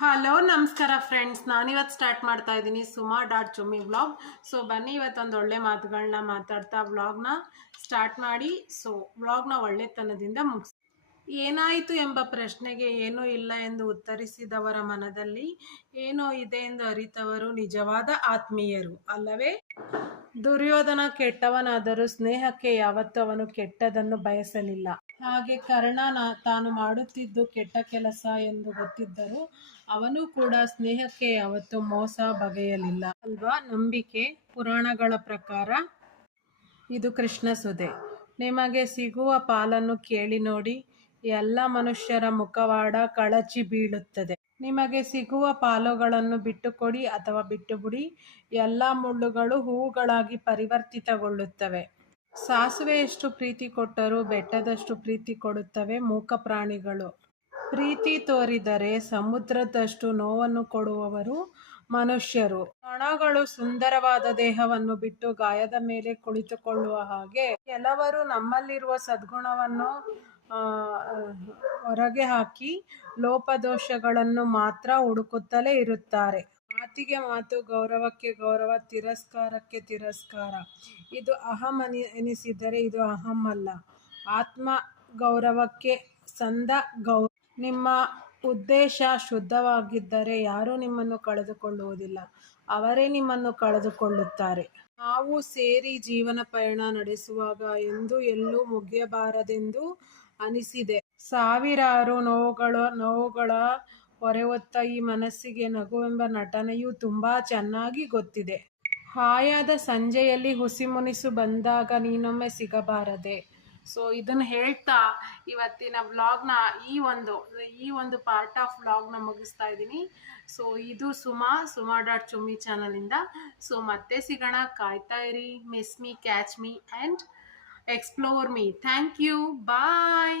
Hello ನಮಸ್ಕಾರ friends, ನಾನಿವತ್ತು start ಮಾಡ್ತಾ ಇದ್ದೀನಿ ಸುಮಾ.ಚುಮ್ಮಿ ವ್ಲಾಗ್. ಸೊ ಬನ್ನಿ ಇವತ್ತೊಂದು ಒಳ್ಳೆ ಮಾತುಗಳನ್ನ ಮಾತಾಡ್ತಾ ವ್ಲಾಗ್ನ ಸ್ಟಾರ್ಟ್ ಮಾಡಿ. ಸೊ ವ್ಲಾಗ್ನ ಒಳ್ಳೆತನದಿಂದ ಮುಗಿಸಿ. ಏನಾಯಿತು ಎಂಬ ಪ್ರಶ್ನೆಗೆ ಏನೂ ಇಲ್ಲ ಎಂದು ಉತ್ತರಿಸಿದವರ ಮನದಲ್ಲಿ ಏನೋ ಇದೆ ಎಂದು ಅರಿತವರು ನಿಜವಾದ ಆತ್ಮೀಯರು ಅಲ್ಲವೇ? ದುರ್ಯೋಧನ ಕೆಟ್ಟವನಾದರೂ ಸ್ನೇಹಕ್ಕೆ ಯಾವತ್ತೂ ಅವನು ಕೆಟ್ಟದನ್ನು ಬಯಸಲಿಲ್ಲ. ಹಾಗೆ ಕರ್ಣ ತಾನು ಮಾಡುತ್ತಿದ್ದು ಕೆಟ್ಟ ಕೆಲಸ ಎಂದು ಗೊತ್ತಿದ್ದರೂ ಅವನು ಕೂಡ ಸ್ನೇಹಕ್ಕೆ ಯಾವತ್ತೂ ಮೋಸ ಬಗೆಯಲಿಲ್ಲ ಅಲ್ವಾ? ನಂಬಿಕೆ ಪುರಾಣಗಳ ಪ್ರಕಾರ ಇದು ಕೃಷ್ಣ ಸುಧೆ. ನಿಮಗೆ ಸಿಗುವ ಪಾಲನ್ನು ಕೇಳಿ ನೋಡಿ. ಎಲ್ಲ ಮನುಷ್ಯರ ಮುಖವಾಡ ಕಳಚಿ ಬೀಳುತ್ತದೆ. ನಿಮಗೆ ಸಿಗುವ ಪಾಲುಗಳನ್ನು ಬಿಟ್ಟುಕೊಡಿ ಅಥವಾ ಬಿಟ್ಟುಬಿಡಿ. ಎಲ್ಲ ಮುಳ್ಳುಗಳು ಹೂವುಗಳಾಗಿ ಪರಿವರ್ತಿತಗೊಳ್ಳುತ್ತವೆ. ಸಾಸಿವೆಯಷ್ಟು ಪ್ರೀತಿ ಕೊಟ್ಟರೂ ಬೆಟ್ಟದಷ್ಟು ಪ್ರೀತಿ ಕೊಡುತ್ತವೆ ಮೂಕ ಪ್ರಾಣಿಗಳು. ಪ್ರೀತಿ ತೋರಿದರೆ ಸಮುದ್ರದಷ್ಟು ನೋವನ್ನು ಕೊಡುವವರು ಮನುಷ್ಯರು. ನೊಣಗಳು ಸುಂದರವಾದ ದೇಹವನ್ನು ಬಿಟ್ಟು ಗಾಯದ ಮೇಲೆ ಕುಳಿತುಕೊಳ್ಳುವ ಹಾಗೆ ಕೆಲವರು ನಮ್ಮಲ್ಲಿರುವ ಸದ್ಗುಣವನ್ನು ಹೊರಗೆ ಹಾಕಿ ಲೋಪದೋಷಗಳನ್ನು ಮಾತ್ರ ಹುಡುಕುತ್ತಲೇ ಇರುತ್ತಾರೆ. ಮಾತಿಗೆ ಮಾತು, ಗೌರವಕ್ಕೆ ಗೌರವ, ತಿರಸ್ಕಾರಕ್ಕೆ ತಿರಸ್ಕಾರ. ಇದು ಅಹಂ ಎನಿಸಿದರೆ ಇದು ಅಹಂ ಅಲ್ಲ, ಆತ್ಮ ಗೌರವಕ್ಕೆ ಸಂದ ಗೌರವ. ನಿಮ್ಮ ಉದ್ದೇಶ ಶುದ್ಧವಾಗಿದ್ದರೆ ಯಾರೂ ನಿಮ್ಮನ್ನು ಕಳೆದುಕೊಳ್ಳುವುದಿಲ್ಲ, ಅವರೇ ನಿಮ್ಮನ್ನು ಕಳೆದುಕೊಳ್ಳುತ್ತಾರೆ. ನಾವು ಸೇರಿ ಜೀವನ ಪಯಣ ನಡೆಸುವಾಗ ಎಂದೂ ಎಲ್ಲೂ ಮುಗಿಯಬಾರದೆಂದು ಅನಿಸಿದೆ. ಸಾವಿರಾರು ನೋವುಗಳ ಹೊರೆಹೊತ್ತ ಈ ಮನಸ್ಸಿಗೆ ನಗುವೆಂಬ ನಟನೆಯೂ ತುಂಬಾ ಚೆನ್ನಾಗಿ ಗೊತ್ತಿದೆ. ಹಾಯಾದ ಸಂಜೆಯಲ್ಲಿ ಹುಸಿಮುನಿಸು ಬಂದಾಗ ನೀನೊಮ್ಮೆ ಸಿಗಬಾರದೆ? ಸೊ ಇದನ್ನು ಹೇಳ್ತಾ ಇವತ್ತಿನ ವ್ಲಾಗ್ನ ಈ ಒಂದು ಪಾರ್ಟ್ ಆಫ್ ವ್ಲಾಗ್ನ ಮುಗಿಸ್ತಾ ಇದ್ದೀನಿ. ಸೊ ಇದು ಸುಮಾ.ಚುಮ್ಮಿ ಚಾನಲಿಂದ. ಸೊ ಮತ್ತೆ ಸಿಗೋಣ, ಕಾಯ್ತಾ ಇರಿ. Miss me, catch me and explore me. Thank you, bye.